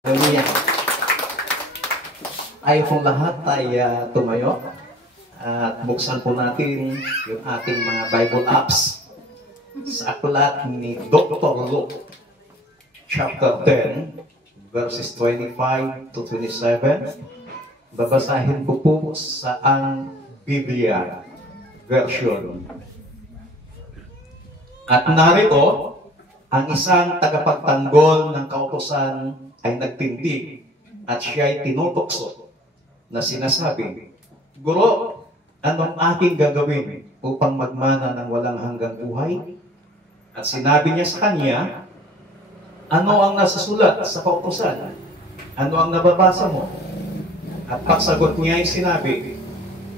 Hallelujah. Ay kung lahat ay tumayo at buksan po natin yung ating mga Bible apps sa aklat ni Dr. Luke, chapter 10, verses 25 to 27. Babasahin ko po sa ang Biblia version. At narito, ang isang tagapagtanggol ng kautusan ay nagtindig at siya'y tinutokso na sinasabi, "Guro, anong aking gagawin upang magmana ng walang hanggang buhay?" At sinabi niya sa kanya, "Ano ang nasusulat sa kautusan? Ano ang nababasa mo?" At pagsagot niya ay sinabi,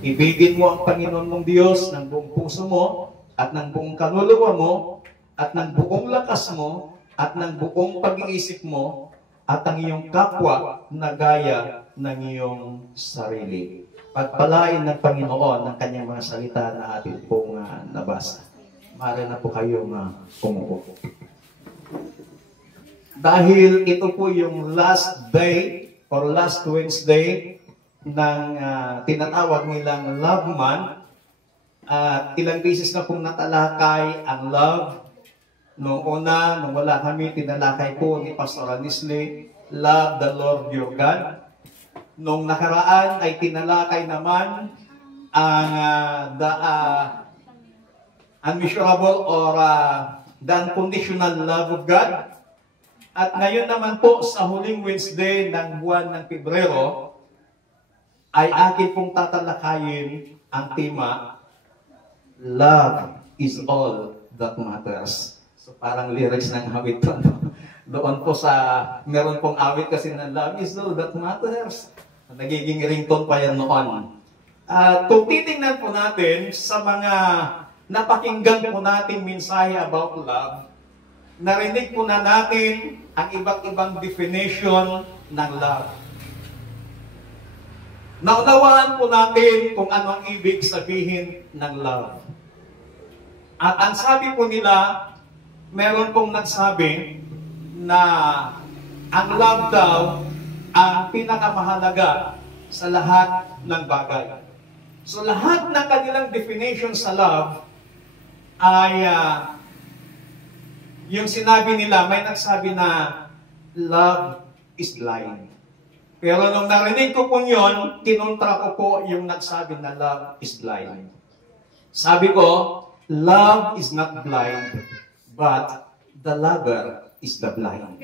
"Ibigin mo ang Panginoon mong Diyos ng buong puso mo at ng buong kaluluwa mo at ng buong lakas mo at ng buong pag-iisip mo at ang iyong kapwa na gaya ng iyong sarili." Pagpalain ng Panginoon ng kanyang mga salita na atin pong nabasa. Maaari na po kayo umupo. Dahil ito po yung last day or last Wednesday ng tinatawag nilang Love Month, at ilang beses na pong natalakay ang love. Noong una, nung wala kami, tinalakay po ni Pastor Anisle, "Love the Lord your God." Nung nakaraan ay tinalakay naman ang the unmeasurable or the unconditional love of God. At ngayon naman po sa huling Wednesday ng buwan ng Pebrero ay akin pong tatalakayin ang tema, "Love is all that matters." So parang lyrics ng awit to. Doon po meron pong awit kasi na "Love is all that matters." Nagiging ringtone pa yan noon. Kung titingnan po natin sa mga napakinggan po nating mensahe about love, narinig po na natin ang iba't ibang definition ng love. Naunawaan po natin kung ano ang ibig sabihin ng love. At ang sabi po nila, meron pong nagsabi na ang love daw ang pinakamahalaga sa lahat ng bagay. So lahat ng kanilang definition sa love ay yung sinabi nila, may nagsabi na love is blind. Pero nung narinig ko po yun, kinontra ko po yung nagsabi na love is blind. Sabi ko, love is not blind, but the lover is the blind.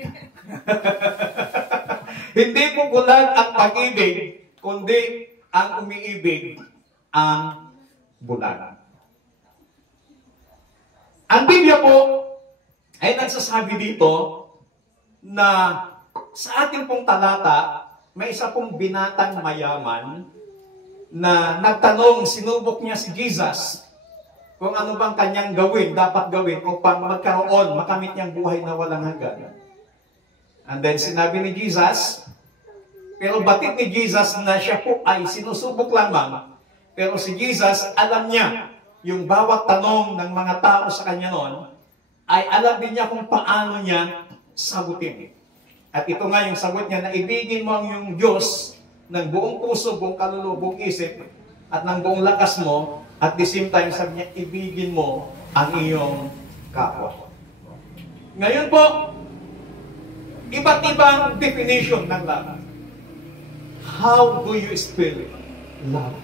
Hindi po bulag ang pag-ibig, kundi ang umiibig ang bulag. Ang Biblia po ay nagsasabi dito na sa ating pong talata, may isa pong binatang mayaman na nagtanong, sinubok niya si Jesus kung ano bang kanyang dapat gawin upang makamit niyang buhay na walang hanggan. And then sinabi ni Jesus, pero batid ni Jesus na siya po ay sinusubok lamang. Pero si Jesus, alam niya yung bawat tanong ng mga tao sa kanya noon, ay alam din niya kung paano niya sagutin. At ito nga yung sagot niya, na ibigin mo ang iyong Diyos ng buong puso, buong kaluluwa, buong isip, at ng buong lakas mo, at the same time, sabi niya, ibigin mo ang iyong kapwa. Ngayon po, iba't ibang definition ng love. How do you spell love?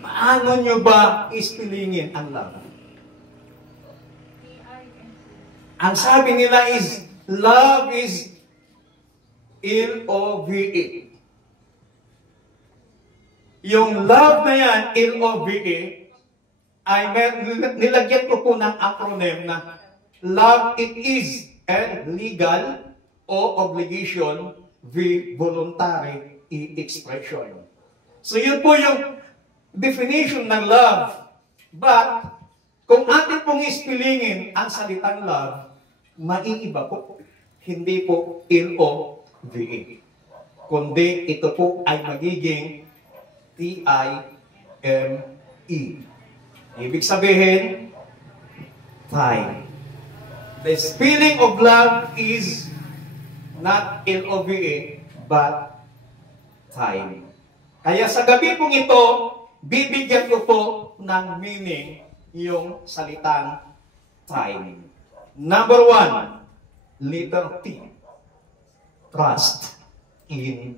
Paano nyo ba ispilingin ang love? Ang sabi nila is, love is L-O-V-E. Yung love na yan, L-O-V-E, ay nilagyan ko po ng acronym na love, it is L, legal, O, obligation, V, voluntary, E, expression. So yun po yung definition ng love. But, kung atin pong ispilingin ang salitang love, maiiba po. Hindi po L-O-V-E. Kundi ito po ay magiging T-I-M-E. Ibig sabihin, time. The spilling of love is Not L-O-V-E, but time. Kaya sa gabi pong ito, bibigyan ko po ng meaning yung salitang time. Number 1, letter T. Trust in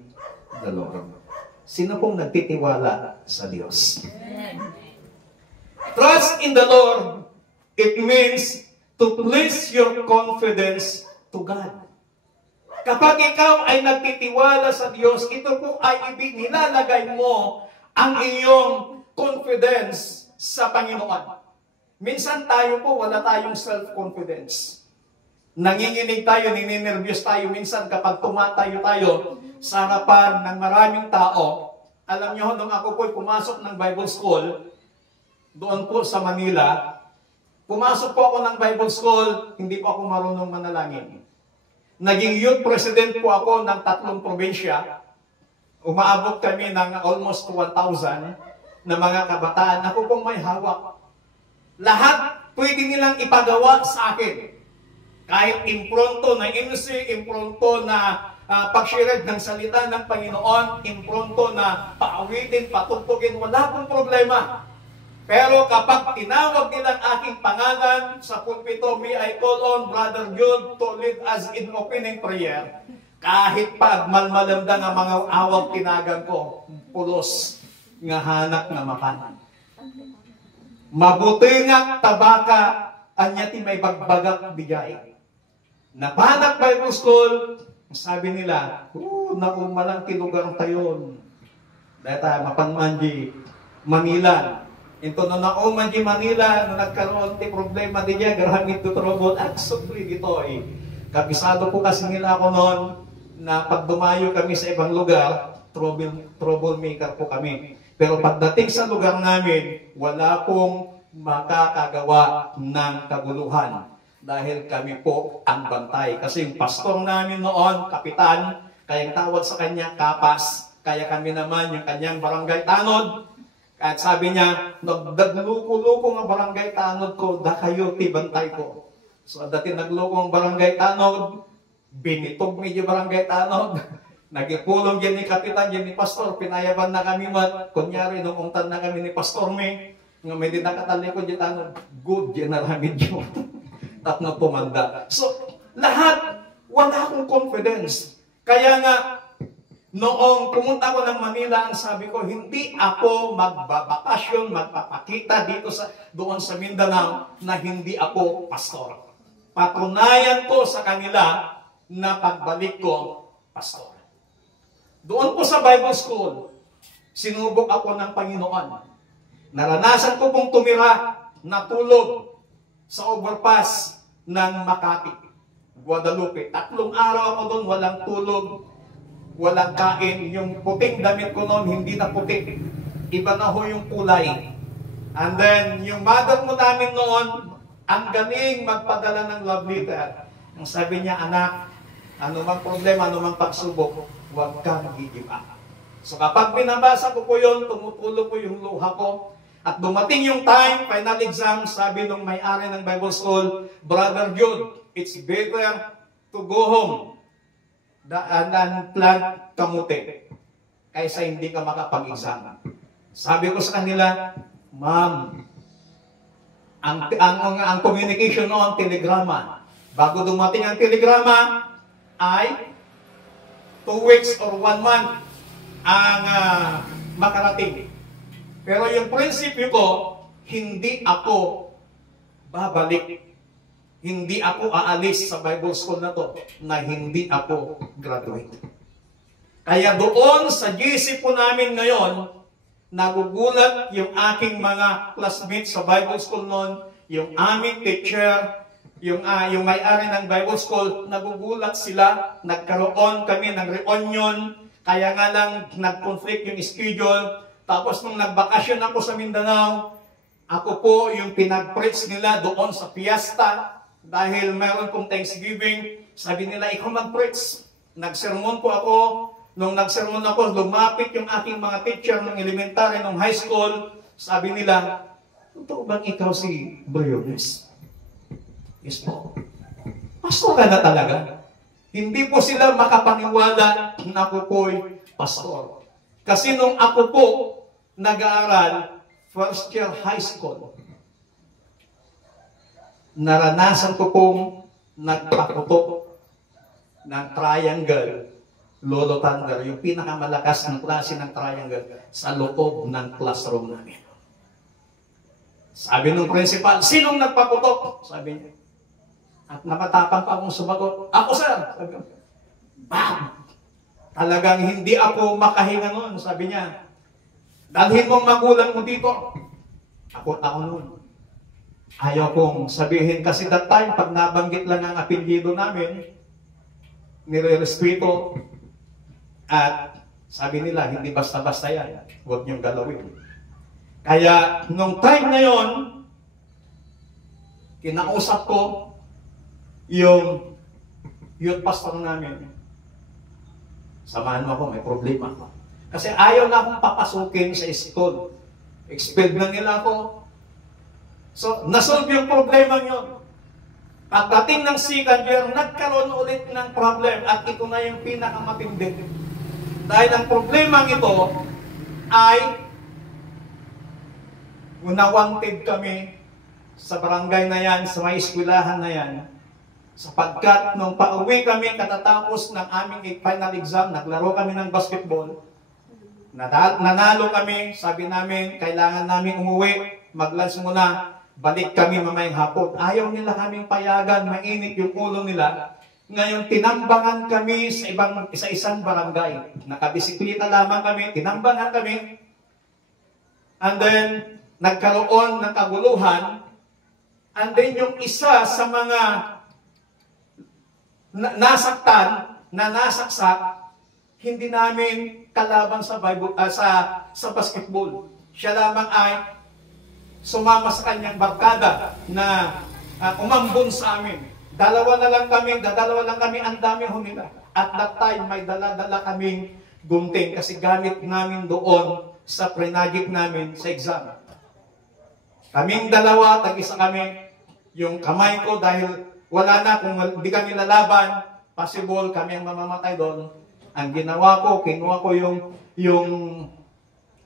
the Lord. Sino pong nagtitiwala sa Diyos? Trust in the Lord, it means to place your confidence to God. Kapag ikaw ay nagtitiwala sa Diyos, ito po ay nilalagay mo ang iyong confidence sa Panginoon. Minsan tayo po, wala tayong self-confidence. Nanginginig tayo, nininervyos tayo minsan kapag tumatayo tayo sa harapan ng maraming tao. Alam nyo, nung ako po pumasok ng Bible School, doon po sa Manila, pumasok po ako ng Bible School, hindi po ako marunong manalangin. Naging youth president po ako ng 3 probinsya. Umaabot kami ng almost 1,000 na mga kabataan. Ako pong may hawak. Lahat pwede nilang ipagawa sa akin. Kahit impronto na MC, impronto na pag-share ng salita ng Panginoon, impronto na paawitin, patugtugin, wala pong problema. Pero kapag tinawag nilang aking pangalan sa pulpito, may I call on Brother Jude to lead us in opening prayer. Kahit pag malmalamdang ang mga awag tinagan ko, pulos nga hanak nga makan. Mabuti nga tabaka, anya ti may bagbagak bigay. Napanak Bible School, sabi nila, naumalang tinugar tayon. Dahil mapangmanji, Manila. Ito na nauman di Manila, na nagkaroon ti problema di niya, garamit to trouble. Absolutely dito eh. Kabisado po kasi nila ako noon, na pag dumayo kami sa ibang lugar, troublemaker po kami. Pero pagdating sa lugar namin, wala pong makakagawa ng kaguluhan. Dahil kami po ang bantay. Kasi yung pastor namin noon, kapitan, kayang tawag sa kanya, kapas. Kaya kami naman, yung kanyang barangay tanod. At sabi niya, nagluko-luko ng barangay tanod ko, da kayo ti bantay ko. So dati nagluko ang barangay tanod, binitog medyo barangay tanod. Nagipulong yan ni kapitan, yan ni pastor, pinayaban na kami mat. Kunyari, nung ungtan na kami ni pastor me, nga may din nakatalikod yung tanod, good, yan na namin yun. Tatno pumanda. So, lahat, wala akong confidence. Kaya nga, noong pumunta ako ng Manila, ang sabi ko, hindi ako magbabakasyon, magpapakita dito doon sa Mindanao na hindi ako pastor. Patunayan ko sa kanila na pagbalik ko, pastor. Doon po sa Bible School, sinubok ako ng Panginoon. Naranasan ko pong tumira, natulog sa overpass ng Makati, Guadalupe. 3 araw ako doon, walang tulog, walang kain. Yung puting damit ko noon, hindi na puti. Iba na ho yung kulay. And then, yung mother mo namin noon, ang galing magpadala ng love letter. Ang sabi niya, anak, ano mang problema, ano mang pagsubok, huwag kang give up. So kapag binabasa ko po yun, tumutulo po yung luha ko. At dumating yung time, final exam, sabi nung may-ari ng Bible School, Brother Jude, it's better to go home than plant kamuti kaysa hindi ka makapag-exam. Sabi ko sa kanila, ma'am, ang communication noon, telegrama. Bago dumating ang telegrama, ay 2 weeks or 1 month ang makarating. Pero yung prinsipyo ko, hindi ako babalik. Hindi ako aalis sa Bible School na to na hindi ako graduate. Kaya doon sa GC po namin ngayon, nagugulat yung aking mga classmates sa Bible School noon, yung aming teacher, yung may-ari ng Bible School, nagugulat sila, nagkaroon kami ng reunion, kaya nga lang nag-conflict yung schedule. Tapos nung nagbakasyon ako sa Mindanao, ako po yung pinag-preach nila doon sa fiesta. Dahil meron pong Thanksgiving, sabi nila, ikaw mag-preach. Nagsermon po ako. Nung nagsermon ako, lumapit yung aking mga teacher ng elementary, ng high school. Sabi nila, totoo bang ikaw si Briones? Yes po. Pastor ka na talaga? Hindi po sila makapaniwala na ako po'y pastor. Kasi nung ako po nag-aaral, first year high school, naranasan ko pong nagpaputok ng triangle, Lolo Thunder, yung pinakamalakas ng klase ng triangle sa loob ng classroom namin. Sabi ng principal, sinong nagpaputok? Sabi niya. At napatapang pa akong sumagot, ako sir. Sabi ko, bam! Talagang hindi ako makahinga noon. Sabi niya, dalhin mong magulang mo dito. Ako noon. Ayaw kong sabihin kasi that time, pag nabanggit lang ang apelyido namin, nire-respeto, at sabi nila, hindi basta-basta yan. Huwag niyong galawin. Kaya, nung time na yon, kinausap ko yung youth pastor namin. Samahan mo ako, may problema ako. Kasi ayaw na akong papasukin sa school. Expelled na nila ako. So, nasolve yung problema nyo. Pagdating ng second year, nagkaroon ulit ng problem at ito na yung pinakamatindi. Dahil ang problema ito ay wanted kami sa barangay na yan, sa may eskwelahan na yan, sapagkat nung pauwi kami katatapos ng aming final exam, naglaro kami ng basketball, nanalo kami, sabi namin, kailangan namin umuwi, mag-lunch muna, balik kami mamayang hapon. Ayaw nila kaming payagan, mainit yung ulo nila. Ngayon, tinambangan kami sa isang barangay. Nakabisikleta lamang kami, tinambangan kami. And then, nagkaroon ng kaguluhan. And then, yung isa sa mga nasaktan, na nasaksak, hindi namin kalaban sa basketball. Siya lamang ay sumama sa kanyang barkada na umambon sa amin. Dalawa lang kami, ang dami ho nila. At that time, may dala-dala kaming gunting kasi gamit namin doon sa pre-nagip namin sa exam. Kaming dalawa, tag-isa kami, yung kamay ko dahil wala na, kung hindi kami lalaban, possible kami ang mamamatay doon. Ang ginawa ko, kinuha ko yung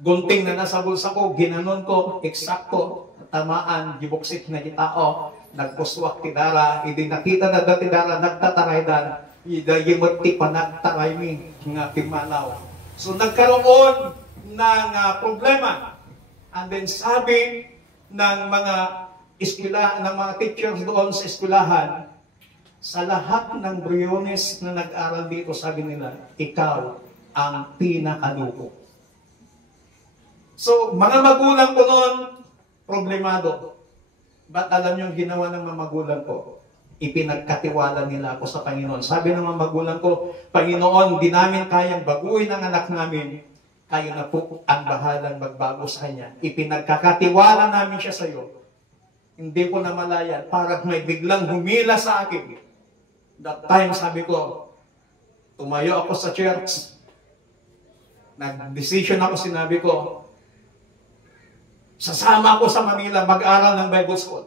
gunting na nasa bulsa ko, ginanon ko, eksakto, tamaan, gibuksit na tao, nagpuswak tidara, hindi nakita na tidara, nagtataraydan, idayimati pa nagtaray mi, nga pimanaw. So nagkaroon ng problema. And then sabi ng mga eskwelahan, ng mga teachers doon sa eskwelahan, sa lahat ng Briones na nag-aral dito, sabi nila, ikaw ang pinakaluko. So, mga magulang ko noon, problemado. Ba't alam niyo yung ginawa ng mga magulang ko? Ipinagkatiwala nila ako sa Panginoon. Sabi ng mga magulang ko, Panginoon, di namin kayang baguhin ang anak namin. Kayo na po ang bahalang magbago sa kanya. Ipinagkakatiwala namin siya sa iyo. Hindi ko na malayan. Parang may biglang humila sa akin. That time, sabi ko, tumayo ako sa church. Nag-decision ako, sinabi ko, sasama ako sa Manila, mag-aral ng Bible School.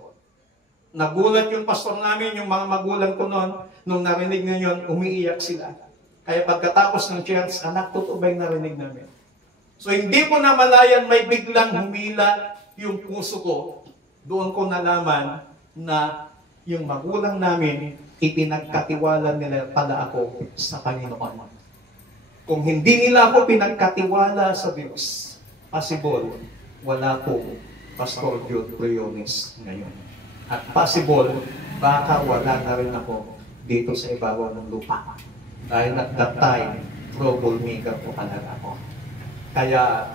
Nagulat yung pastor namin, yung mga magulang ko noon, nung narinig na yun, umiiyak sila. Kaya pagkatapos ng church, anak, totoo ba yung narinig namin? So hindi ko na malayan, may biglang humila yung puso ko. Doon ko nalaman na yung magulang namin, ipinagkatiwala nila pala ako sa Panginoon. Kung hindi nila ako pinagkatiwala sa Diyos, possible, wala po Pastor Jude Briones ngayon. At possible, baka wala na rin ako dito sa ibabaw ng lupa. Dahil at that time, troublemaker po talaga ako. Kaya,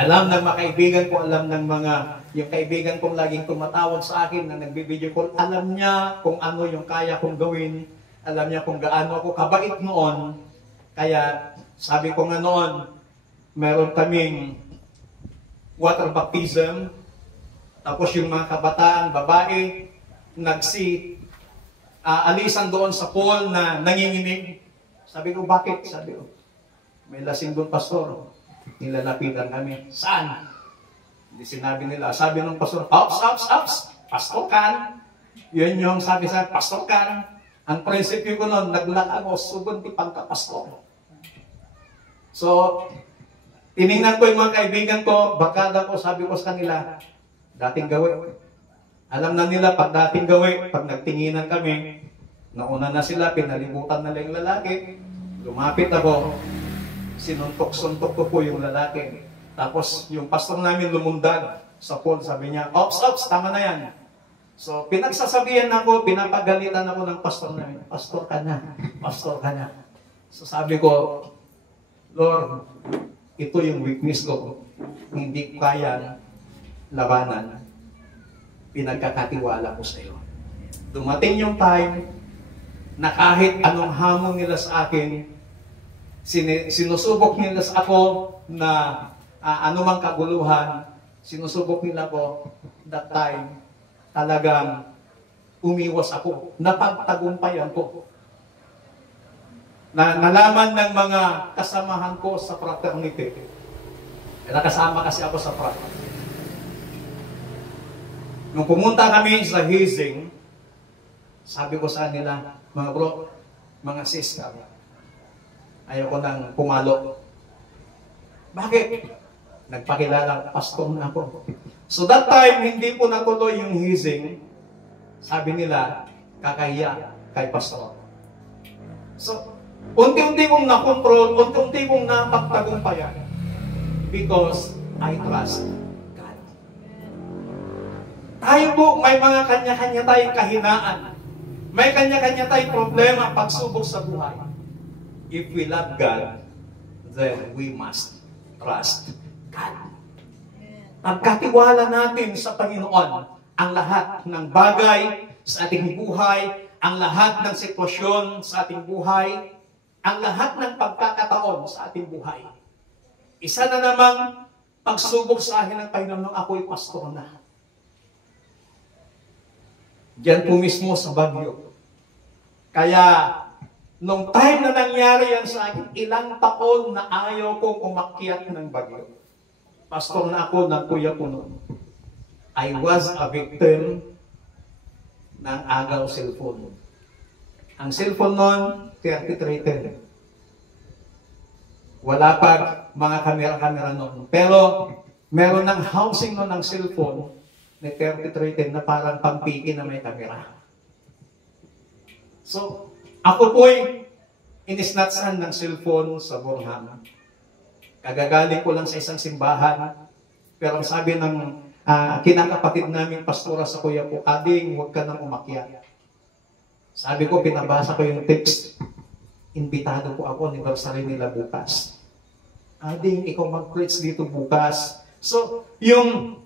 alam ng mga kaibigan ko, alam ng mga, yung kaibigan kong laging tumatawag sa akin na nagbibideo call, alam niya kung ano yung kaya kong gawin, alam niya kung gaano ako kabait noon. Kaya, sabi ko nga noon, meron kaming water baptism, tapos yung mga kabataan, babae, alisan doon sa pool na nanginginig. Sabi ko, bakit? Sabi ko, may lasing doon, pastor. Nilalapitan kami. Saan? Hindi sinabi nila. Sabi ng pastor, ups, pastor kan. Yun yung sabi sa pastor kan. Ang prinsipyo ko noon, naglaka ako, sugod ti pagkapastor. So, tinignan ko yung mga kaibigan ko, bakada ko, sabi ko sa kanila, dating gawin. Alam na nila, pag dating gawin, pag nagtinginan kami, nauna na sila, pinalibutan na lang yung lalaki, lumapit ako, sinuntok-suntok ko po yung lalaki. Tapos, yung pastor namin lumundag sa pool, sabi niya, ops, tama na yan. So, pinagsasabihan ako, pinapagalitan ako ng pastor namin, pastor ka na. So, sabi ko, Lord, ito yung weakness ko. Hindi ko kaya labanan. Pinagkakatiwala ko sa iyo. Dumating yung time na kahit anong hamon nila sa akin, sinusubok nila sa ako na anumang kaguluhan, sinusubok nila ko, that time, talagang umiwas ako. Napagtagumpayan ko. Nalaman ng mga kasamahan ko sa fraternity. Nakasama kasi ako sa fraternity. Nung pumunta kami sa Hazing, sabi ko sa nila, mga bro, mga sister, ayaw ko nang pumalo. Bakit? Nagpakilala, pastor na ako. So that time, hindi po natuloy yung Hazing. Sabi nila, kakahiya kay pastor. So, unti-unti kong nakontrol, unti-unti kong napagtagumpayan. Because I trust God. Tayo po, may mga kanya-kanya tayong kahinaan. May kanya-kanya tayong problema, pagsubok sa buhay. If we love God, then we must trust God. Pagkatiwala natin sa Panginoon ang lahat ng bagay sa ating buhay, ang lahat ng sitwasyon sa ating buhay, ang lahat ng pagkakataon sa ating buhay. Isa na namang pagsubok sa akin ng Panginoon nung ako'y pastor na. Diyan po mismo sa Baguio. Kaya, nung time na nangyari yan sa akin, ilang taon na ayaw kong umakyat ng Baguio. Pastor na ako ng kuya ko noon. I was a victim ng agaw cellphone. Ang cellphone noon, 3310. Wala pa mga kamera-kamera noon. Pero, meron ng housing noon ng cellphone na 3310 na parang pampiki na may kamera. So, ako po'y inisnatsan ng cellphone sa Bornham. Kagagaling ko lang sa isang simbahan. Pero ang sabi ng kinakapatid namin pastora sa kuya ko, Ading, huwag ka nang umakyat. Sabi ko, pinabasa ko yung text. Imbitado po ako, anniversary nila bukas. Ading, ikaw mag-preach dito bukas. So, yung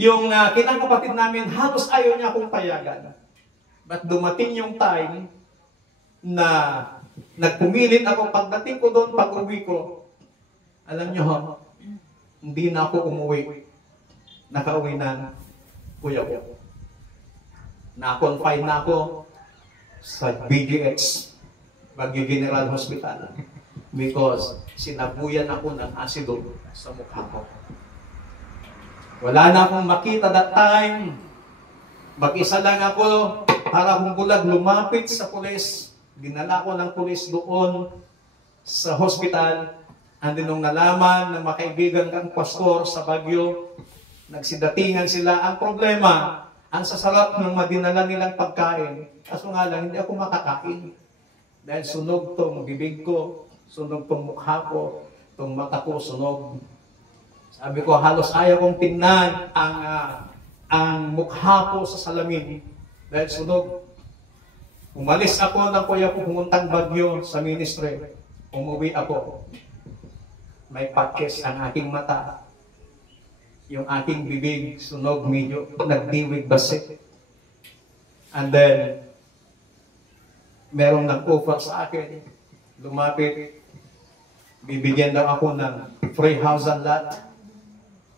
kinakapatid namin, halos ayaw niya akong payagan. But dumating yung time na nagpumilit ako. Pagdating ko doon, pag-uwi ko, alam nyo, hindi na ako umuwi. Nakauwi na kuya ko. Na-confine na ako sa BGH, Baguio General Hospital, because sinabuyan ako ng asido sa mukha ko. Wala na akong makita that time. Mag-isa lang ako, para akong bulag, lumapit sa pulis. Dinala ko ng pulis doon sa hospital. And then nung nalaman ng makaibigan kang pastor sa Baguio, nagsidatingan sila. Ang problema, ang sasarap ng madinala nilang pagkain. Kaso nga lang, hindi ako makakain. Dahil sunog tong bibig ko, sunog tong mukha ko, tong mata ko sunog. Sabi ko, halos ayaw kong tingnan ang mukha ko sa salamin. Dahil sunog. Umalis ako ng kuya ko, pumuntang Baguio sa ministry. Umuwi ako. May patches ang aking mata. Yung aking bibig, sunog, medyo nagdiwig basi. And then, merong nag-offer sa akin. Lumapit. Bibigyan daw ako ng free house and lot.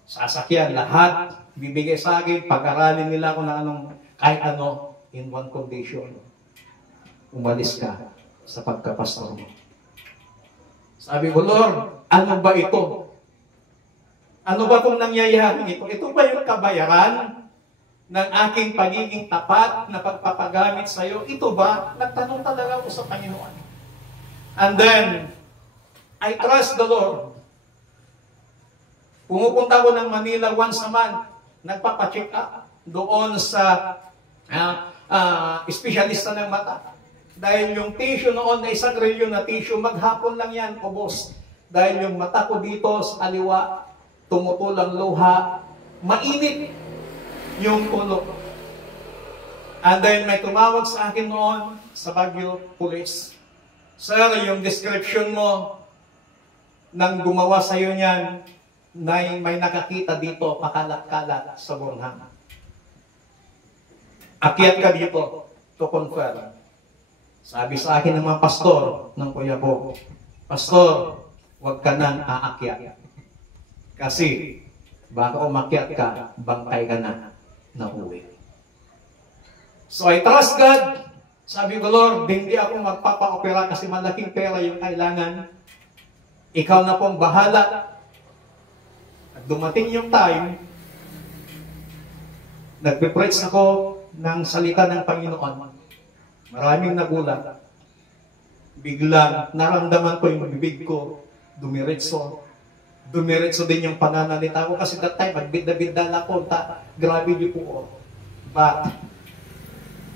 Sasakyan, lahat. Bibigay sa akin. Pag-aralin nila ako ng kahit ano, in one condition. Umalis ka sa pagkapastor mo. Sabi ko, Lord, ano ba ito? Ano ba kung nangyayari ito? Ito ba yung kabayaran ng aking pagiging tapat na pagpapagamit sa iyo? Ito ba? Nagtanong talaga ako sa Panginoon. And then, I trust the Lord. Pumupunta ako ng Manila once a month. Nagpapacheck up doon sa espesyalista ng mata. Dahil yung tissue noon na isang trilyon na tissue, maghapon lang yan, ubos. Dahil yung mata ko dito sa kaliwa, tumutulang luha, mainit yung ulo. And then may tumawag sa akin noon sa Baguio Police. Sir, yung description mo nang gumawa sa iyo niyan, na may nakakita dito, pakalat-kalat sa Bornham. Akyat ka dito to confirm. Sabi sa akin ng mga pastor ng kuya ko, Pastor, huwag ka nang aakyat. Kasi, baka umakyat ka, bangkay ka na uwi. So I trust God. Sabi ko, Lord, hindi ako magpapa-opera kasi malaking pera yung kailangan. Ikaw na pong bahala. At dumating yung time, nagpe-preach ako ng salita ng Panginoon. Maraming nagulat. Biglang naramdaman ko yung bibig ko, dumiretso. Dumiretso din yung pananalita ko kasi that time, magbida-bidal ako, grabe niyo po. But,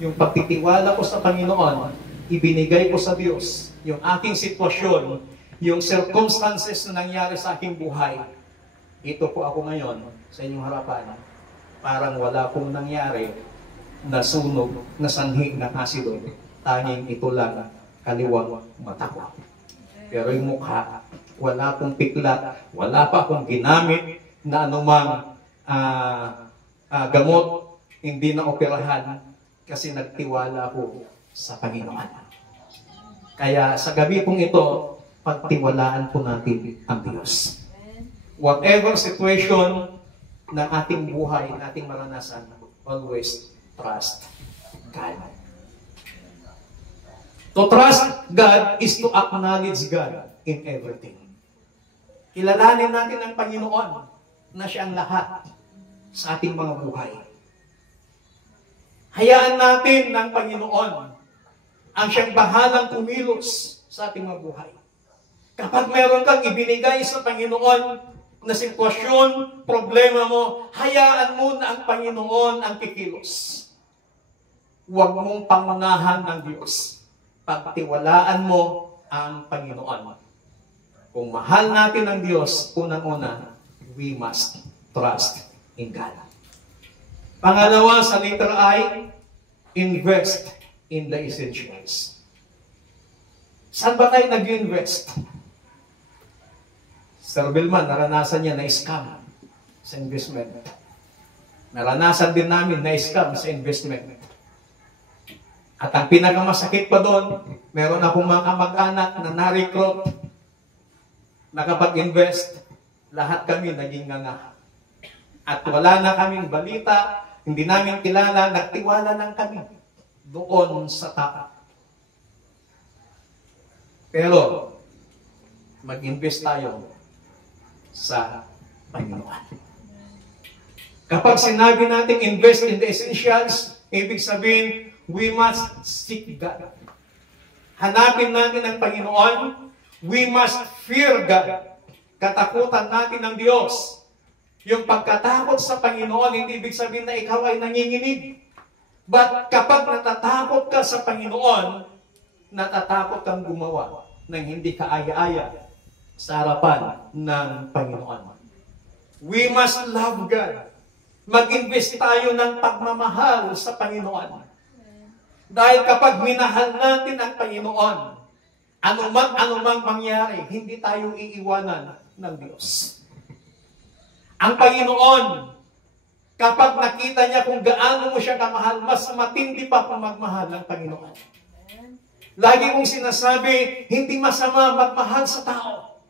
yung pagtitiwala ko sa Panginoon, ibinigay ko sa Diyos, yung aking sitwasyon, yung circumstances na nangyari sa aking buhay. Ito po ako ngayon sa inyong harapan. Parang wala pong nangyari na sunog, na sanhi ng asido. Tanging ito lang, kaliwang mata ko. Pero yung mukha, wala pong piklat, wala pa akong ginamit na anumang gamot, hindi na operahan, kasi nagtiwala ako sa Panginoon. Kaya sa gabi pong ito, pagtiwalaan po natin ang Diyos. Whatever situation ng ating buhay, ng ating maranasan, always trust God. To trust God is to acknowledge God in everything. Kilalanin natin ang Panginoon na siya ang lahat sa ating mga buhay. Hayaan natin ng Panginoon ang siyang bahalang kumilos sa ating mga buhay. Kapag meron kang ibinigay sa Panginoon na sitwasyon, problema mo, hayaan mo na ang Panginoon ang kikilos. Huwag mong pangunahan ng Diyos. Pagtiwalaan mo ang Panginoon. Kung mahal natin ang Diyos, unang-una, we must trust in God. Pangalawa, sa letter I, invest in the essentials. Saan ba tayo nag-invest? Sir Bilman, naranasan niya na scam sa investment. Naranasan din namin na scam sa investment. At ang pinakamasakit pa doon, meron akong mga kamag-anak na na-recruit, nakapag-invest, lahat kami naging nganga. At wala na kaming balita, hindi namin kilala, nagtiwala lang kami doon sa tao. Pero, mag-invest tayo sa Panginoon. Kapag sinabi natin invest in the essentials, ibig sabihin, we must seek God. Hanapin natin ang Panginoon. We must fear God. Katakutan natin ang Diyos. Yung pagkatakot sa Panginoon, hindi ibig sabihin na ikaw ay nanginginig. But kapag natatakot ka sa Panginoon, natatakot kang gumawa ng hindi kaaya-aya sa harapan ng Panginoon. We must love God. Mag-invest tayo ng pagmamahal sa Panginoon. Dahil kapag minahal natin ang Panginoon, anumang mangyari, hindi tayo iiwanan ng Diyos. Ang Panginoon, kapag nakita niya kung gaano mo siya kamahal, mas matindi pa kung magmahal ng Panginoon. Lagi kong sinasabi, hindi masama magmahal sa tao.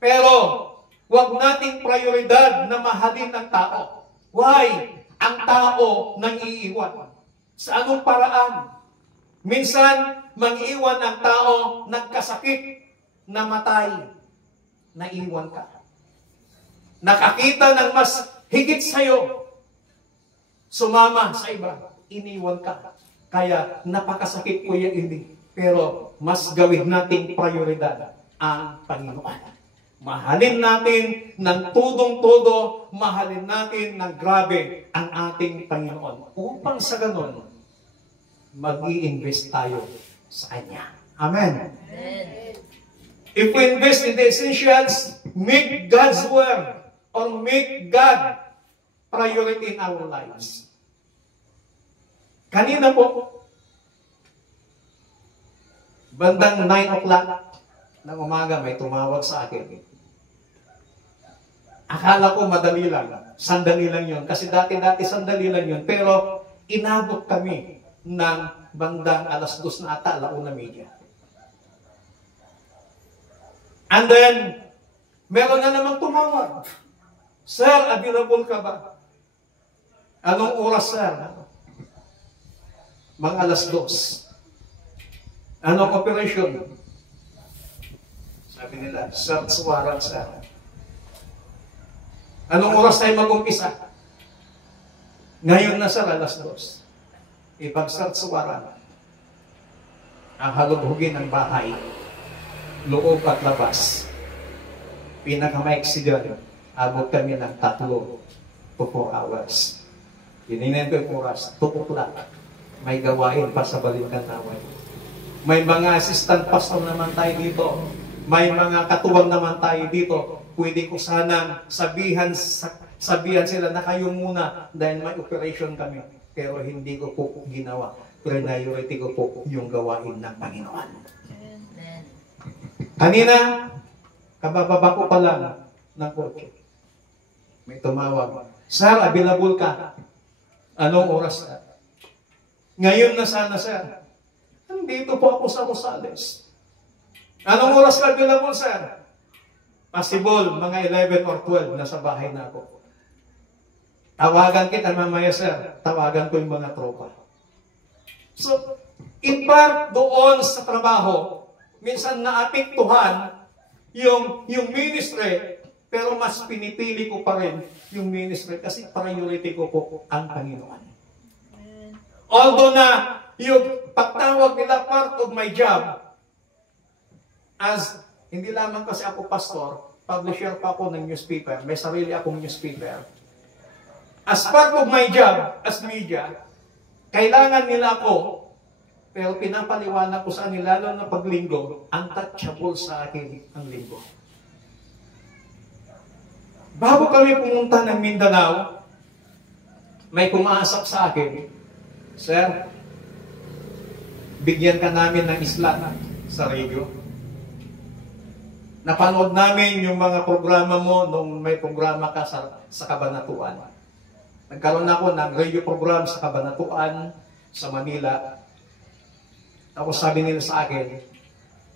Pero, huwag nating prioridad na mahalin ang tao. Why? Ang tao nang iiwan. Sa anong paraan? Minsan, mag-iwan ang tao, nagkasakit, namatay, naiwan ka. Nakakita ng mas higit sa'yo. sumama sa iba, iniwan ka. Kaya napakasakit po yan hindi. Pero mas gawin nating prioridad ang Panginoon. Mahalin natin ng tudong-todo, mahalin natin ng grabe ang ating Panginoon. Upang sa ganun, mag-i-invest tayo sa Kanya. Amen. If we invest in the essentials, make God's word or make God priority in our lives. Kanina po, bandang 9 o'clock ng umaga may tumawag sa akin. Akala ko madali lang, sandali lang yun. Kasi dati-dati sandali lang yun. Pero inabot kami ng bandang 2:00 na ata, 1:30. And then, meron na namang tumawag. Sir, available ka ba? Anong oras, sir? Mga 2:00. Anong operation? Sabi nila, search warrant, sir. Anong oras tayo mag-umpisa? Ngayon na, sir, 2:00. Ipag-search warrant. Ang halubhugin ng bahay, loob at labas. Pinakamaiksi dyan, abot kami ng 3 to 4 hours. Tinignan ko yung oras, 2 o'clock. May gawain pa sa Balintaway. May mga assistant pastor naman tayo dito. May mga katuwang naman tayo dito. Pwede ko sanang sabihan sila na kayo muna dahil may operation kami. Pero hindi ko po ginawa. Priority ko po yung gawain ng Panginoon. Kanina, kabababa ko pa lang ng kotse. May tumawag. Sir, available ka. Anong oras? Ngayon na sana, sir. Nandito po ako sa Rosales. Anong oras ka available, sir? Possible, mga 11 or 12, nasa bahay na ako. Tawagan kita mamaya, sir. Tawagan ko yung mga tropa. So, in part doon sa trabaho, minsan naapektuhan yung ministry, pero mas pinipili ko pa rin yung ministry kasi priority ko po ang Panginoon. Although na yung pagtawag nila part of my job, as hindi lamang kasi ako pastor, publisher pa ako ng newspaper, may sarili akong newspaper. As part of my job as media, kailangan nila ako, pero pinapaliwanag ko sa kanila, lalo na paglinggo, untouchable sa akin ang linggo. Bago kami pumunta ng Mindanao, may pumasok sa akin, Sir, bigyan ka namin ng isla sa radio. Napanood namin yung mga programa mo nung may programa ka sa Kabanatuan. Nagkaroon ako ng radio program sa Kabanatuan, sa Manila. Tapos sabi nila sa akin,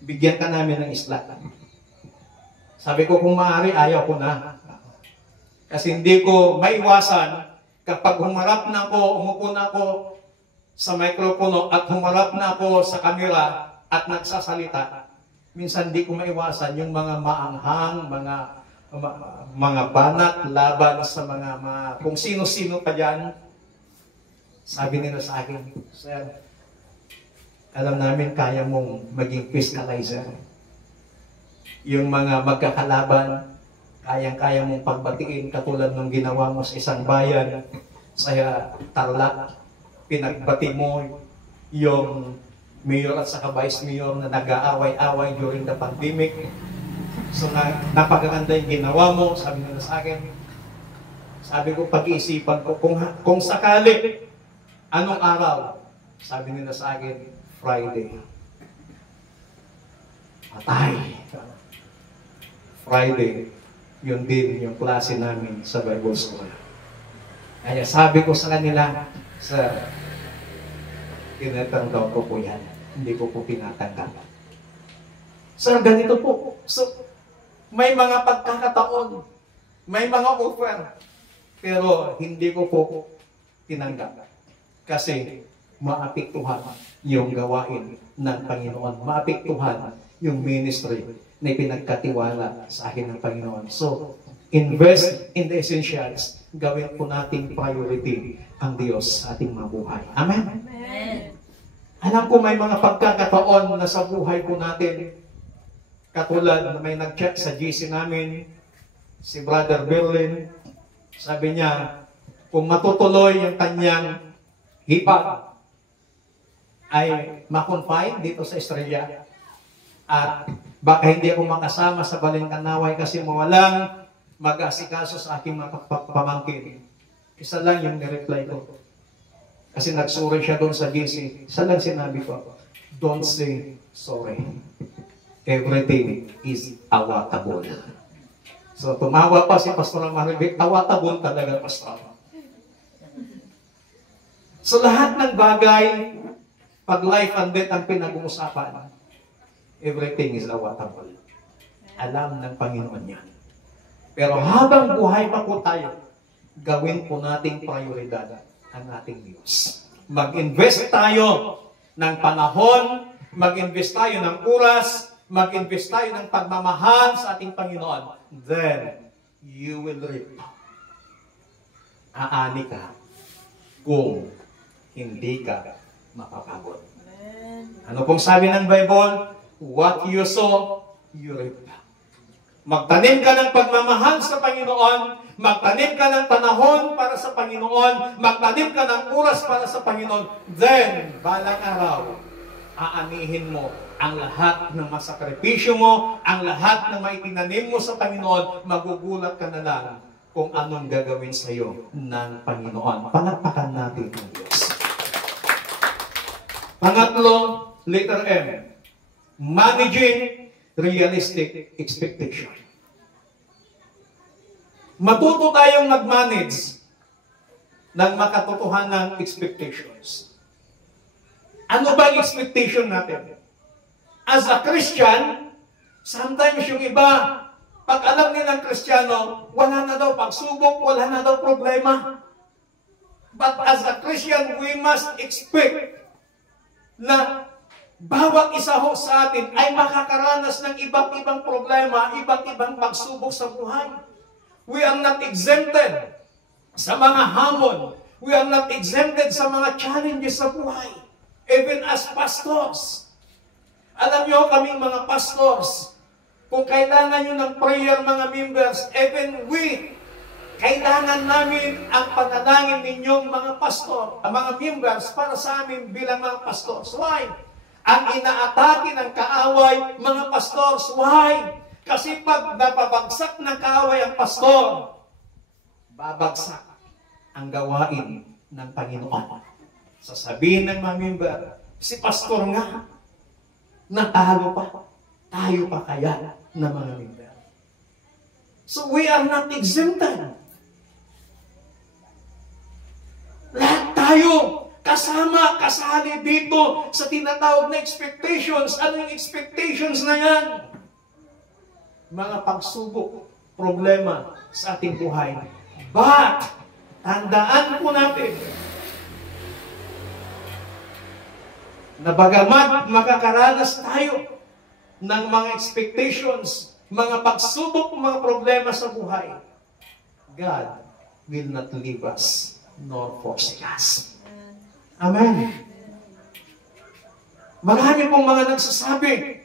bigyan ka namin ng isla. Sabi ko, kung maaari, ayaw ko na. Kasi hindi ko maiwasan kapag humarap na ako, umupo na ako sa mikropono at humarap na ako sa kamera at nagsasalita, minsan hindi ko maiwasan yung mga maanghang, mga banat, laban sa mga kung sino-sino pa dyan. Sabi nila sa akin, Sir, alam namin kaya mong maging fiscalizer. Yung mga magkakalaban, kayang-kaya mong pagbatiin katulad ng ginawa mo sa isang bayan, sa Tarlac, pinagbati mo yung mayor at saka vice mayor na nag-aaway-away during the pandemic. So napakaganda yung ginawa mo, sabi nila sa akin. Sabi ko, pag-iisipan ko, kung sakali, anong araw? Sabi nila sa akin, Friday. Patay. Friday, yun din yung klase namin sa Bible School. Kaya sabi ko sa kanila, Sir, tinatanggap ko po yan. Hindi ko po tinatanggap. Sir, ganito po. So, may mga pagkakataon, may mga offer, pero hindi ko po tinanggap. Kasi maapektuhan yung gawain ng Panginoon. Maapektuhan yung ministry na pinagkatiwala sa akin ng Panginoon. So, invest in the essentials. Gawin po nating priority ang Diyos sa ating mga buhay. Amen? Amen. Alam ko may mga pagkakataon na sa buhay po natin, katulad na may nag-chat sa GC namin, si Brother Berlin, sabi niya, kung matutuloy ang kanyang hipag, ay makonfine dito sa Australia. At baka hindi ako makasama sa Balingkanaway kasi mawalang mag-asikaso sa aking mga pamangkin. Isa lang yung nireply ko. Kasi nagsuri siya doon sa GC. Isa lang sinabi ko, don't say sorry. Everything is awatable. So tumawa pa si Pastor Maribik, awatable talaga, Pastor. So lahat ng bagay, pag life and death ang pinag-uusapan, everything is awatable. Alam ng Panginoon yan. Pero habang buhay pa po tayo, gawin po nating prioridad ang ating Diyos. Mag-invest tayo ng panahon, mag-invest tayo ng oras, mag-invest tayo ng pagmamahal sa ating Panginoon. Then, you will reap. Aani ka kung hindi ka mapapagod. Ano pong sabi ng Bible? What you sow, you reap. Magtanim ka ng pagmamahal sa Panginoon, magtanim ka ng panahon para sa Panginoon, magtanim ka ng oras para sa Panginoon, then, balang araw, aanihin mo ang lahat ng masakripisyo mo, ang lahat ng maitinanim mo sa Panginoon, magugulat ka na lang kung anong gagawin sa iyo ng Panginoon. Palakpakan natin ang Diyos. Pangatlo, letter M. Managing realistic expectation. Matuto tayong mag-manage ng makatotohanang expectations. Ano ba ang expectation natin? As a Christian, sometimes yung iba, pag alam nilang Kristiyano, wala na daw pagsubok, wala na daw problema. But as a Christian, we must expect na bawat isa ho sa atin ay makakaranas ng iba't ibang problema, iba't ibang pagsubok sa buhay. We are not exempted sa mga hamon. We are not exempted sa mga challenges sa buhay. Even as pastors. Alam niyo, kaming mga pastors, kung kailangan nyo ng prayer, mga members, even we, kailangan namin ang panalangin ninyong mga pastor, ang mga members, para sa amin bilang mga pastors. Why? Ang inaatake ng kaaway, mga pastors. Why? Kasi pag napabagsak ng kaaway ang pastor, babagsak ang gawain ng Panginoon. Sasabihin ng mga member, si pastor nga, natalo pa, tayo pa kaya na mga member. So we are not exempted. Lahat tayo kasama, kasali dito sa tinatawag na expectations. Ano yung expectations na yan? Mga pagsubok, problema sa ating buhay. But, tandaan po natin na bagamat makakaranas tayo ng mga expectations, mga pagsubok, mga problema sa buhay, God will not leave us nor forsake us. Amen. Marami pong mga nagsasabi,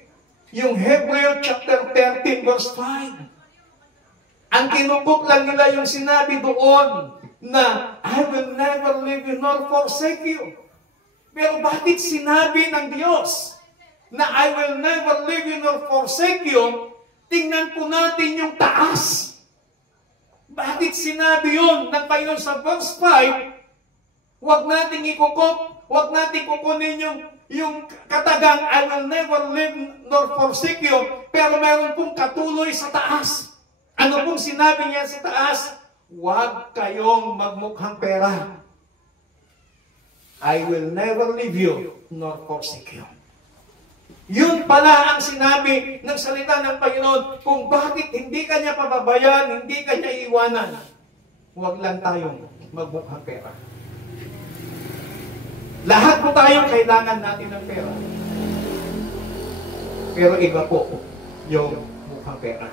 yung Hebrew chapter 13 verse 5, ang kinupok lang nila yung sinabi doon na I will never leave you nor forsake you. Pero bakit sinabi ng Diyos na I will never leave you nor forsake you? Tingnan po natin yung taas. Bakit sinabi yun ng Panginoon sa verse 5? Huwag nating ikukop, huwag nating kukunin yung katagang I will never leave nor forsake you, pero meron pong katuloy sa taas. Ano pong sinabi niya sa taas? Huwag kayong magmukhang pera. I will never leave you nor forsake you. Yun pala ang sinabi ng salita ng Panginoon kung bakit hindi kanya pababayan, hindi kanya iiwanan. Huwag lang tayong magmukhang pera. Lahat po tayo kailangan natin ng pera. Pero iba po yung mukhang pera.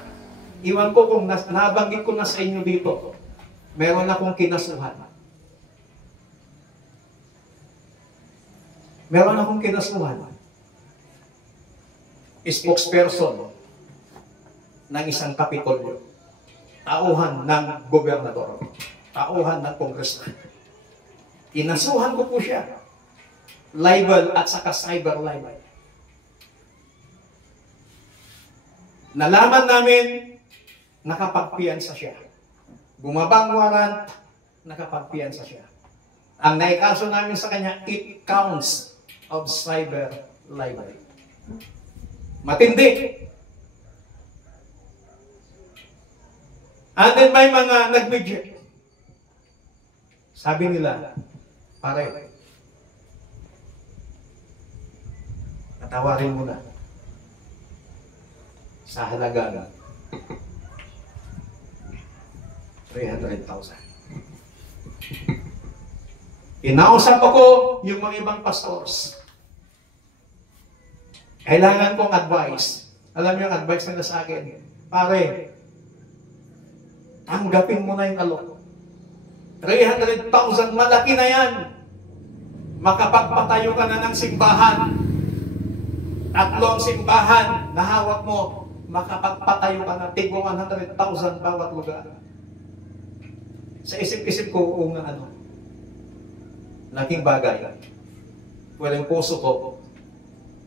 Iwan ko kung nabanggit ko na sa inyo dito, meron akong kinasuhan. Meron akong kinasuhan. Spokesperson ng isang kapitolyo. Tauhan ng gobernador. Tauhan ng congressman. Kinasuhan ko po siya. Libel at saka cyber libel. Nalaman namin, nakapagpiyansa siya. Bumabang warrant, nakapagpiyansa siya. Ang naikaso namin sa kanya, 8 counts of cyber libel. Matindi. And then may mga nag-reject. Sabi nila, pare, patawarin mo na sa halaga 300,000. Inausap ako yung mga ibang pastors. Kailangan kong advice. Alam niyo yung advice nila sa akin? Pare, tanggapin mo na yung alok. 300,000, malaki na yan. Makapagpatayo ka na ng simbahan. 3 simbahan na hawak mo, makapagpatayo ka na tigwa 100,000 bawat lugar. Sa isip-isip ko, laking bagay. Walang puso ko,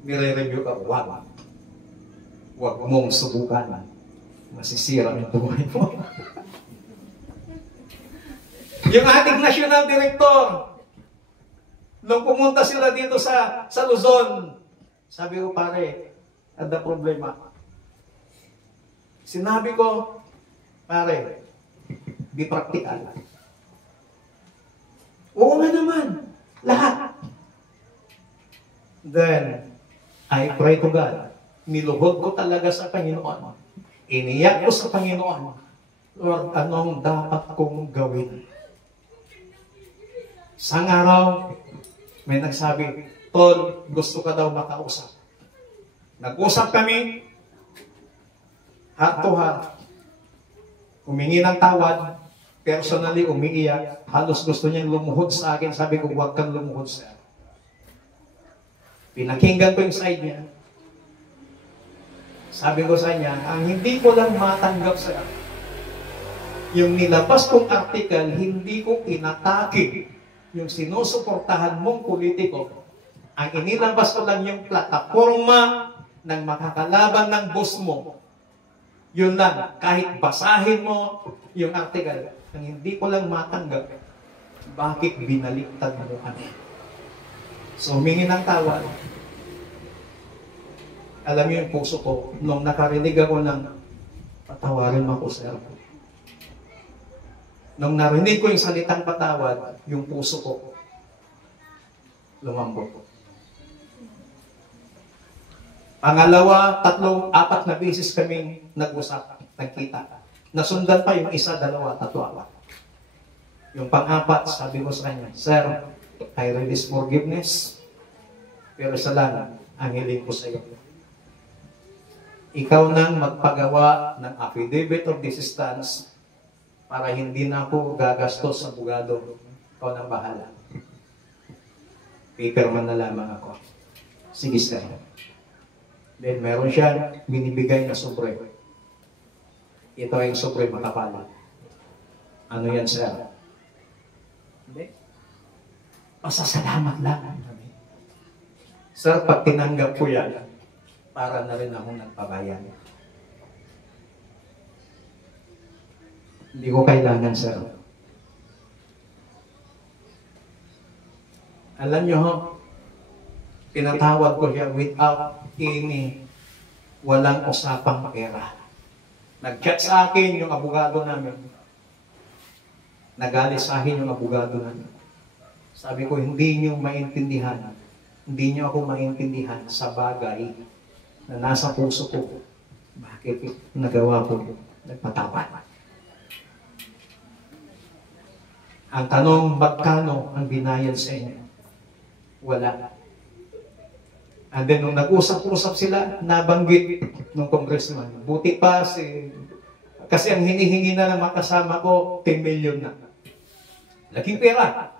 nire-review ka, wag mong subukan. Masisira ang buhay mo. Yung ating national director, nung pumunta sila dito sa Luzon, sabi ko, pare, ada problema. Sinabi ko, pare, di praktikal. Oo nga naman, lahat. Then, I pray to God. Niluhod ko talaga sa Panginoon. Iniyak ko sa Panginoon, Lord, anong dapat kong gawin? Sang araw, may nagsabi, Tol, gusto ka daw makausap. Nag-usap kami, heart to heart. Humingi ng tawad, personally umiiyak, halos gusto niyang lumuhod sa akin, sabi ko, huwag kang lumuhod sir. Pinakinggan ko yung side niya. Sabi ko sa niya, ang hindi ko lang matanggap sir, yung nilabas kong article, hindi ko inatake yung sinusuportahan mong politiko. Ang inilabas ko lang yung plataforma ng makakalaban ng boss mo. Yun lang, kahit basahin mo yung article, ang hindi ko lang matanggap, bakit binaliktad mo kami? So, humingi ng tawad. Alam niyo yung puso ko, nung nakarinig ako ng patawarin mo ako, sir. Nung narinig ko yung salitang patawad, yung puso ko, lumambot. Pangalawa, 3, 4 na beses kaming nag-usap, nagkita. Nasundan pa yung 1, 2, 3, 4. Yung pang-4, sabi ko sa kanya, Sir, I release forgiveness, pero isa lang, ang hiling ko sa iyo. Ikaw nang magpagawa ng affidavit of desistance para hindi na ako gagastos sa abogado. Ikaw nang bahala. Paperman na lamang ako. Sige, sir. Then meron siya binibigay na sobre. Ito ay sobre makapala. Ano yan, sir? Hindi. Pasasalamat lang. Sir, pag tinanggap ko yan, para na rin akong nagpabayan. Hindi ko kailangan, sir. Alam nyo, pinatawag ko siya without any, walang usapang pera. Nag-chat sa akin yung abogado namin. Nagalit sa akin yung abogado namin. Sabi ko, hindi nyo maintindihan. Hindi nyo ako maintindihan sa bagay na nasa puso ko. Bakit nagawa ko? Nagpatawad. Ang tanong, magkano ang binayad sa inyo? Wala. And then, nung nag-usap-usap sila, nabanggit ng congressman. Buti pa si Kasi ang hinihingi na ng makasama ko, 10 million na. Laking pera.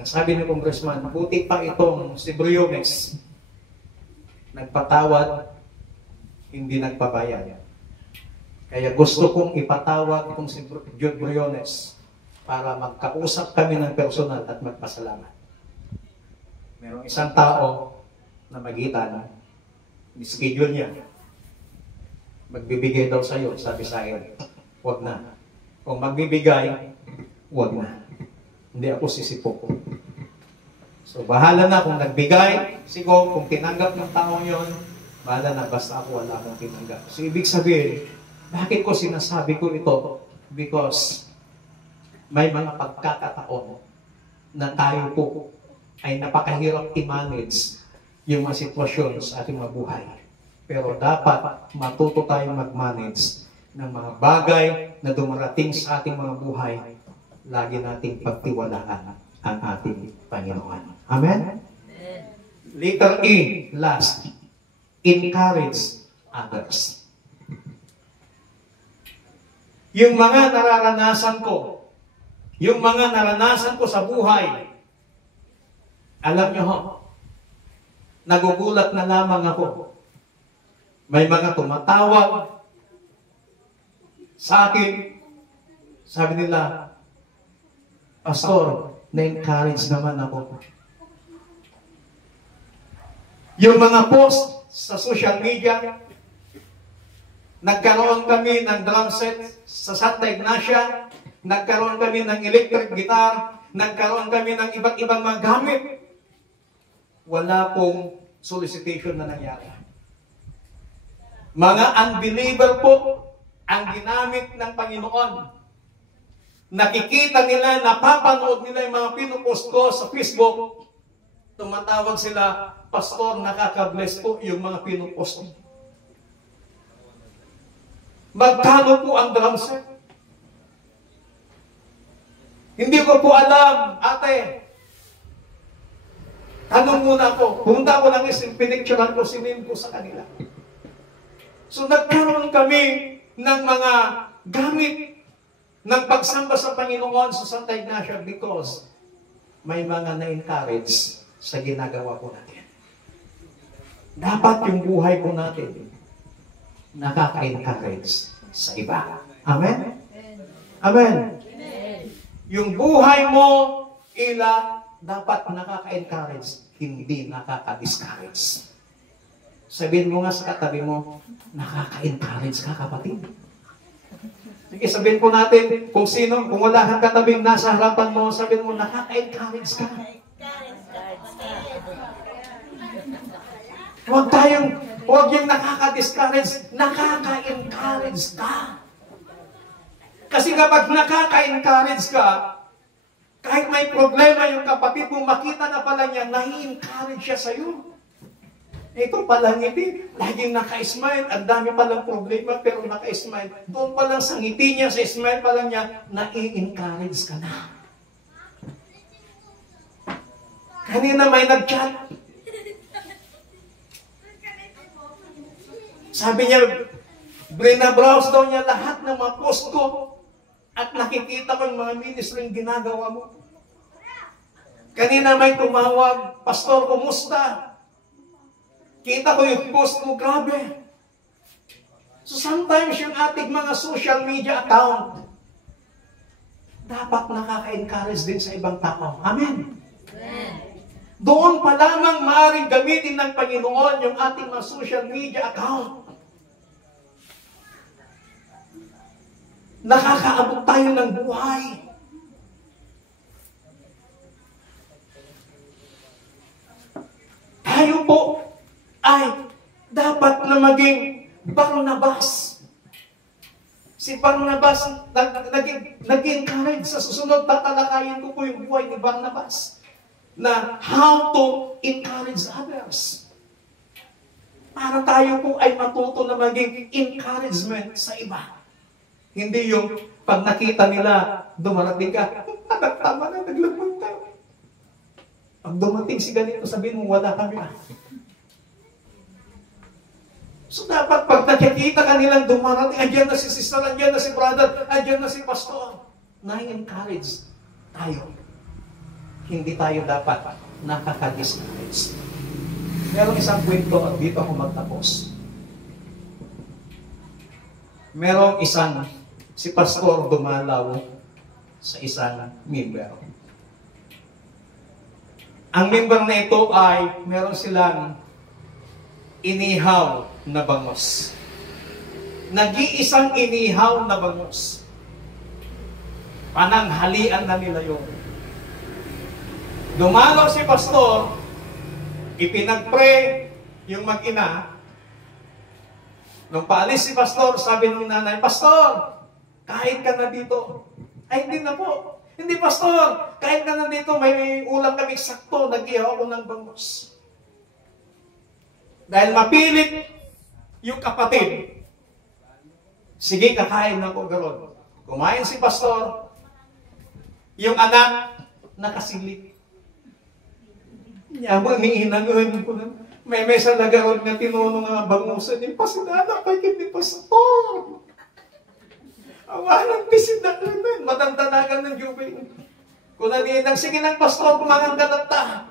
Ang sabi ng congressman, buti pa itong si Briones, nagpatawad, hindi nagpabayad. Kaya gusto kong ipatawag itong si Jude Briones para magkausap kami ng personal at magpasalamat. Merong isang tao na magitan, ni-schedule niya. Magbibigay daw sa'yo, sabi sa akin, huwag na. Kung magbibigay, huwag na. Hindi ako sisipok. So, bahala na kung nagbigay, sigo, kung tinanggap ng taong yon, bahala na, basta ako wala akong tinanggap. So, ibig sabihin, bakit ko sinasabi ko ito? Because may mga pagkakataon na tayo po ay napakahirap i-manage yung mga sitwasyon sa ating mga buhay. Pero dapat matuto tayong mag-manage ng mga bagay na dumarating sa ating mga buhay. Lagi nating pagtiwalaan ang ating Panginoon. Amen? Letter E, last. Encourage others. Yung mga nararanasan ko, sa buhay, alam nyo ho, nagugulat na lamang ako. May mga tumatawag sa akin, sabi nila, Pastor, na-encourage naman ako. Yung mga post sa social media, nagkaroon kami ng drum set sa Santa Ignacia, nagkaroon kami ng electric guitar, nagkaroon kami ng iba't ibang mga gamit. Wala pong solicitation na nangyari. Mga unbeliever po ang ginamit ng Panginoon. Nakikita nila, napapanood nila yung mga pinupost ko sa Facebook. Tumatawag sila, Pastor, nakaka-bless po yung mga pinupost ko. Magkano po ang drum set? Hindi ko po alam, ate. Tanong muna ako. Punta ko lang pinicturean ko, sinend ko sa kanila. So nagkaroon kami ng mga gamit ng pagsamba sa Panginoon sa Santa Ignacia because may mga na-encourage sa ginagawa ko natin. Dapat yung buhay ko natin nakaka-encourage sa iba. Amen? Amen? Yung buhay mo, dapat nakaka-encourage, hindi nakaka-discourage. Sabihin mo nga sa katabi mo, nakaka-encourage ka, kapatid. Sige, sabihin po natin, kung wala kang katabing nasa harapan mo, sabihin mo, nakaka-encourage ka. Huwag yung nakaka-discourage, nakaka-encourage ka. Kasi kapag nakaka-encourage ka, kahit may problema yung kapatid mo, makita na pala niya, nahi-encourage siya sa'yo. Ito palang ngiti, laging naka-smile, ang dami palang problema, pero naka-smile. Doon palang sa ngiti niya, sa smile palang niya, nai-encourage ka na. Kanina may nag-chat. Sabi niya, browse daw niya lahat ng mga post ko at nakikita ko yung mga ministry ginagawa mo. Kanina may tumawag, Pastor, kumusta? Kita ko yung post mo, grabe. So sometimes yung ating mga social media account, dapat nakaka-encourage din sa ibang tao. Amen? Amen. Doon pa lamang maaaring gamitin ng Panginoon yung ating mga social media account. Nakakaabot tayo ng buhay. Tayo po ay dapat na maging Barnabas. Si Barnabas, nag-encourage sa susunod, tatalakayin ko po yung buhay ni Barnabas na how to encourage others. Para tayo po ay matuto na maging encouragement sa iba. Hindi yung pag nakita nila, dumarating ka, tama na, naglagmang tayo. Pag dumating si ganito, sabihin mo, wala kami. So dapat pag nakikita ka nilang dumarating, andyan na si sister, andyan na si brother, andyan na si pastor, na-encourage tayo. Hindi tayo dapat nakaka-discourage. Merong isang kwento at dito ako magtapos. Merong si pastor dumalaw sa isang member. Ang member na ito ay meron silang inihaw na bangus. Nag-iisang inihaw na bangus. Pananghalian na nila yun. Dumalaw si pastor, ipinag-pray yung mag-ina. Nung paalis si pastor, sabi ng nanay, "Pastor, kain ka na dito." "Ay, hindi na po." "Hindi, pastor, kain ka na dito. May ulam kami sakto. Nag-ihaw ako ng bangus." Dahil mapilit yung kapatid, sige, kakain ako galon. Kumain si pastor, yung anak, nakasilip. Yaman ni inangan ko na, may sa lagaron nga tinunong nga bangusan yung pasinana kay kiti pastor. Awalang pisindakan, matantanagan ng jubing. Kung naninang, sige ng pastor, kumangang galata.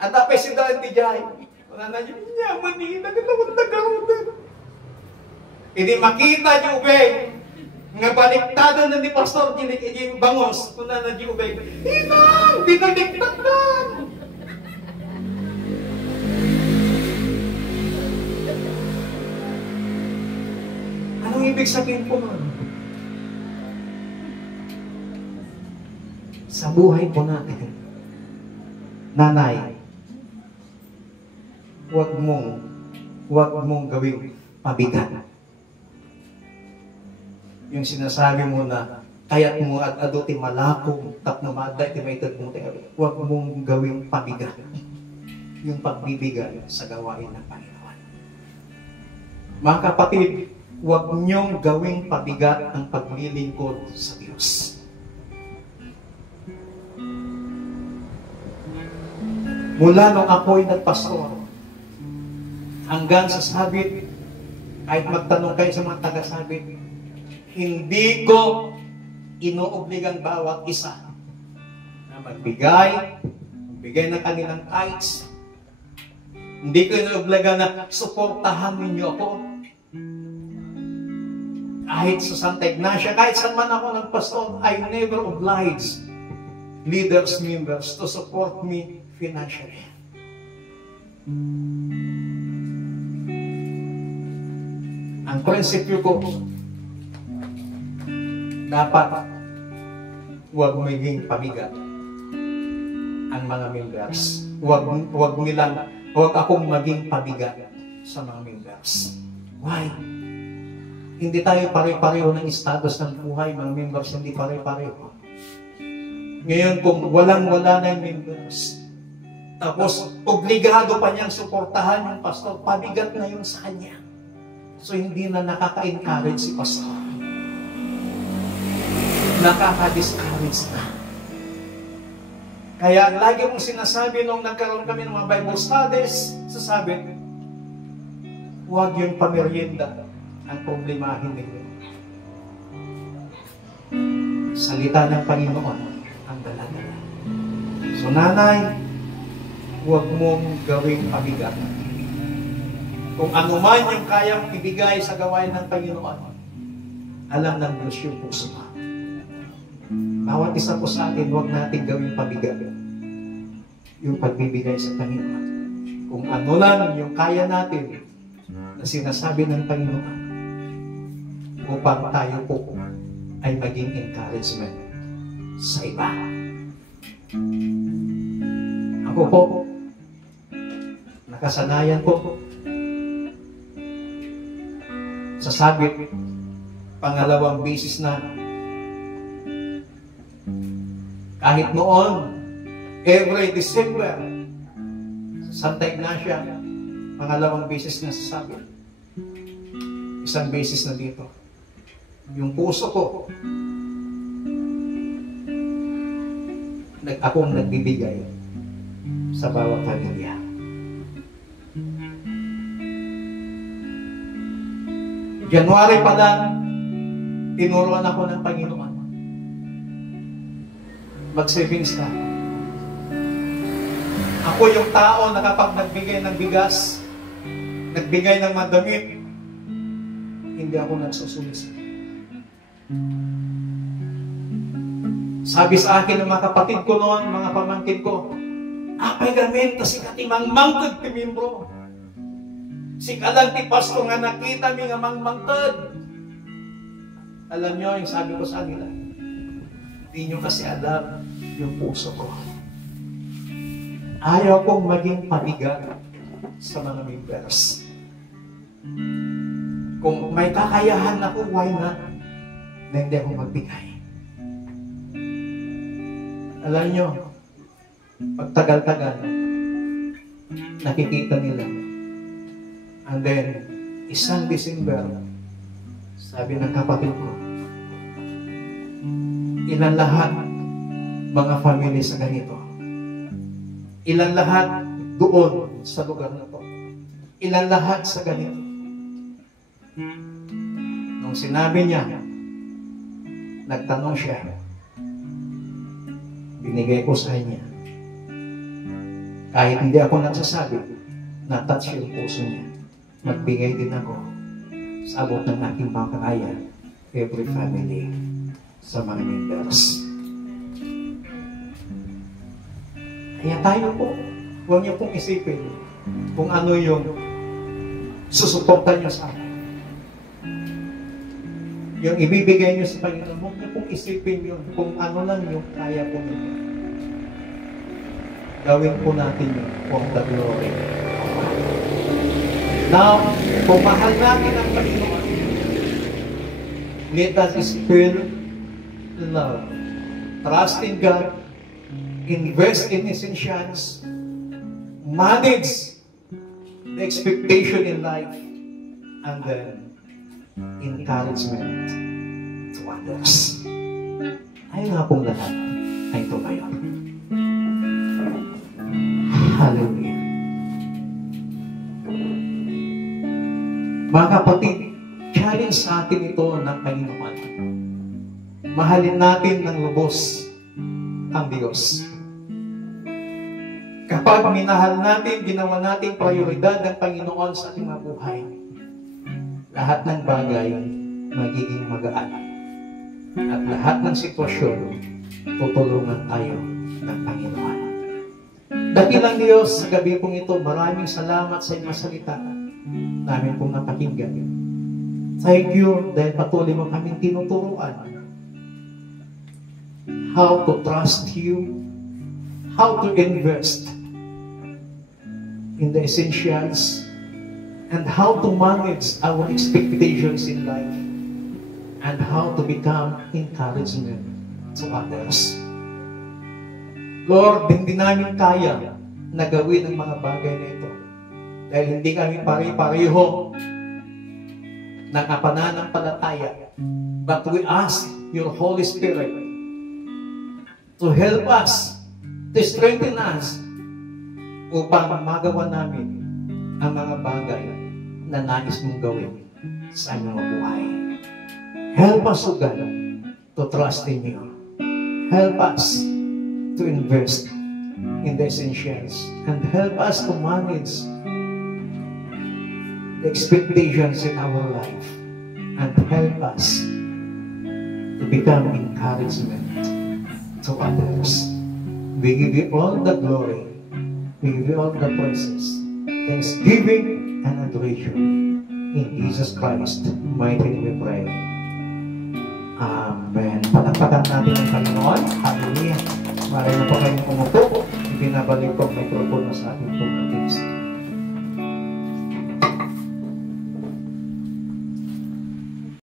At apay si daan ti Jai. Kung naninang, yaman ni inangan na garudan. Hindi makita jubing. Nga baliktado na ni pastor, yung bangos. Kung naninang jubing, "Inang, dinadiktakan." Anong ibig sabihin po nun? Sa buhay po natin, nanay, huwag mong gawing pabigat. Yung sinasabi mo na, kaya't mo at aduti malakong, tapnamada, itimated mo, huwag mong gawing pabigat. Yung pagbibigay sa gawain ng Panginoon. Mga kapatid, huwag niyong gawing pabigat ang paglilingkod sa Diyos. Mula nung ako'y nagpastor, hanggang sa sabit, kahit magtanong kayo sa mga taga-sabit, hindi ko inuobligang bawat isa na magbigay ng kanilang tithes. Hindi ko inuobligang na suportahan ninyo ako. Kahit sa Santa Ignacia, kahit saan man ako nagpastor, I never oblige leaders, members to support me financially. Ang prinsipyo ko, dapat huwag maging pabigat ang mga members. Huwag akong maging pabigat sa mga members. Why? Hindi tayo pare-pareho ng status ng buhay, mga members, hindi pare-pareho. Ngayon, kung walang-wala na yung members, tapos obligado pa niyang suportahan yung pastor, pabigat na yun sa kanya. So, hindi na nakaka-encourage si pastor. Nakaka-discourage na. Kaya, lagi mong sinasabi nung nagkaroon kami ng mga Bible studies, sasabi, huwag yung pamerienda ang problemahin ninyo. Salita ng Panginoon ang dala-dala. So, nanay, huwag mong gawing pabigat. Kung ano man yung kayang ibigay sa gawain ng Panginoon, alam ng Diyos yung puso mo. Bawat isa po sa atin, huwag natin gawing pabigat yung pagbibigay sa Panginoon. Kung ano lang yung kaya natin na sinasabi ng Panginoon, upang tayo po ay maging encouragement sa iba. Ako po, nakasanayan po sa sabit, pangalawang beses na. Kahit noon, every December, sa Santa Ignacia, pangalawang beses na sa sabit. Isang beses na dito. Yung puso ko, akong nagbibigay sa bawat pamilya. January pa lang, tinuruan ako ng Panginoon. Mag-savings ka. Ako yung tao na kapag nagbigay ng bigas, nagbigay ng madamit, hindi ako nagsusulis. Sabi sa akin ng mga kapatid ko noon, mga pamangkin ko, apay gamit, kasi katimang mangtod ti membro. Si kalang ti pasto nga nakita mi nga mangmangtod. Alam nyo, yung sabi ko sa kanila, hindi nyo kasi alam yung puso ko. Ayaw kong maging pabigat sa mga members. Kung may kakayahan ako, why not? Na hindi ako magbigay. Alam nyo, pagtagal-tagal, nakikita nila. And then, isang December, sabi ng kapatid ko, ilan lahat mga family sa ganito? Ilan lahat doon sa lugar na to? Ilan lahat sa ganito? Nung sinabi niya, nagtanong siya, binigay ko sa kanya. Kahit hindi ako nagsasabi, na-touch yung puso niya. Magbigay din ako sa abot ng aking makakaya every family sa mga members. Kaya tayo po, huwag niyo pong isipin kung ano yung susuportan niyo sa akin. Yung ibibigay niyo sa Panginoon, huwag niyo pong isipin yun kung ano lang yung kaya po ninyo. Gawin po natin yun for the glory. Now, kung mahal natin ang Panginoon, let us feel love. Trust in God, invest in essentials, manage the expectation in life, and then encouragement to others. Ayun nga pong lahat ay tumayo. Hallelujah. Mga kapatid, challenge sa atin ito ng Panginoon. Mahalin natin ng lubos ang Diyos. Kapag minahal natin, ginawa natin prioridad ng Panginoon sa ating mga buhay, lahat ng bagay magiging magaan. At lahat ng sitwasyon, tutulungan tayo ng Panginoon. Dakilang Diyos, sa gabi pong ito, maraming salamat sa inyong salita namin pong napakinggan. Thank you dahil patuloy mo kaming tinuturuan how to trust you, how to invest in the essentials, and how to manage our expectations in life, and how to become encouragement to others. Lord, hindi namin kaya na gawin ang mga bagay na ito dahil hindi kami pare-pareho ng pananampalataya. But we ask your Holy Spirit to help us, to strengthen us, upang magawa namin ang mga bagay na nais mong gawin sa aming buhay. Help us, O God, to trust in you. Help us to invest in the essentials, and help us to manage the expectations in our life, and help us to become encouragement to others. We give you all the glory. We give you all the praises, thanksgiving, and adoration. In Jesus Christ, mighty name we pray. Amen. Palakpakan natin ang Panginoon. Hallelujah. Maraming na po kayong umupo. Ibinabalik po ang mikropono sa ating po.